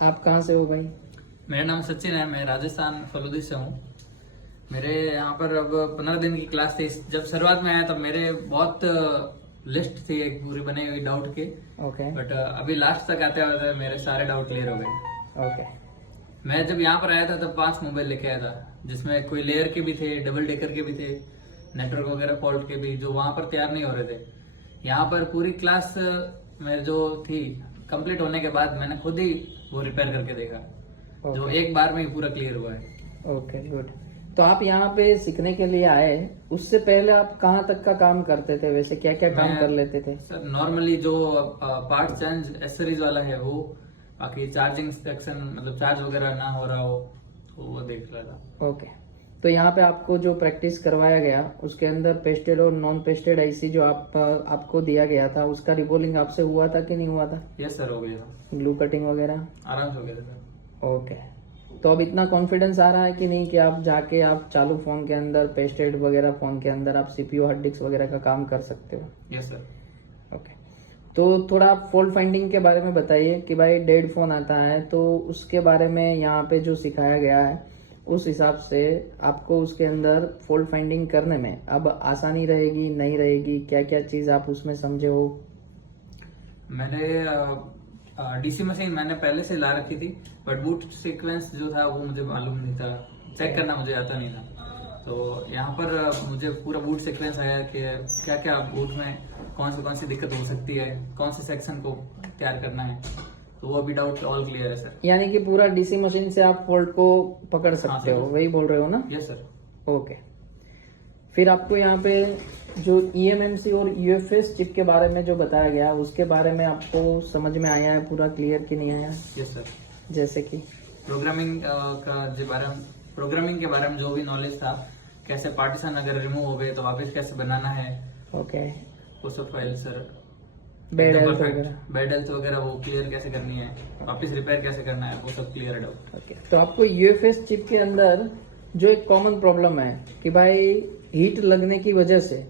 आप कहाँ से हो भाई? मेरा नाम सचिन है। मैं राजस्थान फलूदी से हूँ। मेरे यहाँ पर अब 15 दिन की क्लास थी। जब शुरुआत में आया तब मेरे बहुत लिस्ट थी एक पूरी बनी हुई डाउट की। ओके बट अभी लास्ट तक आते आते मेरे सारे डाउट क्लियर हो गए। ओके मैं जब यहाँ पर आया था तब 5 मोबाइल लेके आया था, जिसमें कोई लेयर के भी थे, डबल डेकर के भी थे, नेटवर्क वगैरह फॉल्ट के भी, जो वहां पर तैयार नहीं हो रहे थे। यहाँ पर पूरी क्लास मेरे जो थी कंप्लीट होने के बाद मैंने खुद ही वो रिपेयर करके देखा, जो ओके एक बार में ही पूरा क्लियर हुआ है। Okay good. तो आप यहाँ पे सीखने के लिए आए, उससे पहले आप कहाँ तक का काम करते थे? वैसे क्या क्या काम कर लेते थे? सर नॉर्मली जो पार्ट चेंज एसेसरीज वाला है वो, बाकी चार्जिंग सेक्शन मतलब चार्ज वगैरह ना हो रहा हो तो वो देख रहा था। ओके। तो यहाँ पे आपको जो प्रैक्टिस करवाया गया उसके अंदर पेस्टेड और नॉन पेस्टेड आईसी जो आपको दिया गया था, उसका रिबोलिंग आपसे हुआ था कि नहीं हुआ था? यस सर, हो गया था। ग्लू कटिंग वगैरह आराम से हो गया था सर। ओके। तो अब इतना कॉन्फिडेंस आ रहा है कि नहीं कि आप जाके आप चालू फोन के अंदर, पेस्टेड वगैरह फोन के अंदर आप सीपीयू हार्ड डिस्क वगैरह का काम कर सकते हो? Yes sir. ओके। तो थोड़ा आप फॉल्ट फाइंडिंग के बारे में बताइए कि भाई डेड फोन आता है तो उसके बारे में यहाँ पे जो सिखाया गया है उस हिसाब से आपको उसके अंदर फॉल्ट फाइंडिंग करने में अब आसानी रहेगी नहीं रहेगी, क्या क्या चीज आप उसमें समझे हो? मैंने डीसी मशीन मैंने पहले से ला रखी थी, बट बूट सीक्वेंस जो था वो मुझे मालूम नहीं था, चेक करना मुझे आता नहीं था। तो यहाँ पर मुझे पूरा बूट सीक्वेंस आया कि क्या क्या बूट में कौन सी दिक्कत हो सकती है, कौन से सेक्शन को तैयार करना है, तो वो अभी डाउट ऑल क्लियर है सर। यानी कि पूरा डीसी मशीन से आप फॉल्ट को पकड़ सकते हो, वही बोल रहे हो ना? Yes sir. ओके। फिर आपको यहाँ पे जो ईएमएमसी और यूएफएस चिप के बारे में जो बताया गया उसके बारे में आपको समझ में आया है पूरा क्लियर कि नहीं आया? Yes sir. जैसे कि प्रोग्रामिंग के बारे में जो भी नॉलेज था, कैसे पार्टीशन अगर रिमूव हो गए तो वापस कैसे बनाना है, ओके। वो सब फाइल सर। बेड हेल्थ वगैरह वो क्लियर कैसे करनी है, वापस रिपेयर कैसे करना है, वो सब क्लियर है डाउट। ओके। तो आपको यूएफएस चिप के अंदर जो एक कॉमन प्रॉब्लम है कि भाई हीट लगने की वजह से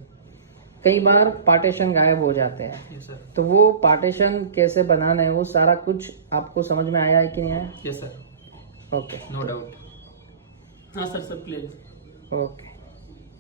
कई बार पार्टीशन गायब हो जाते हैं। Yes sir. तो वो पार्टीशन कैसे बनाना है वो सारा कुछ आपको समझ में आया है कि नहीं आया? Yes sir. Okay no doubt. हाँ सर, सब क्लियर। ओके।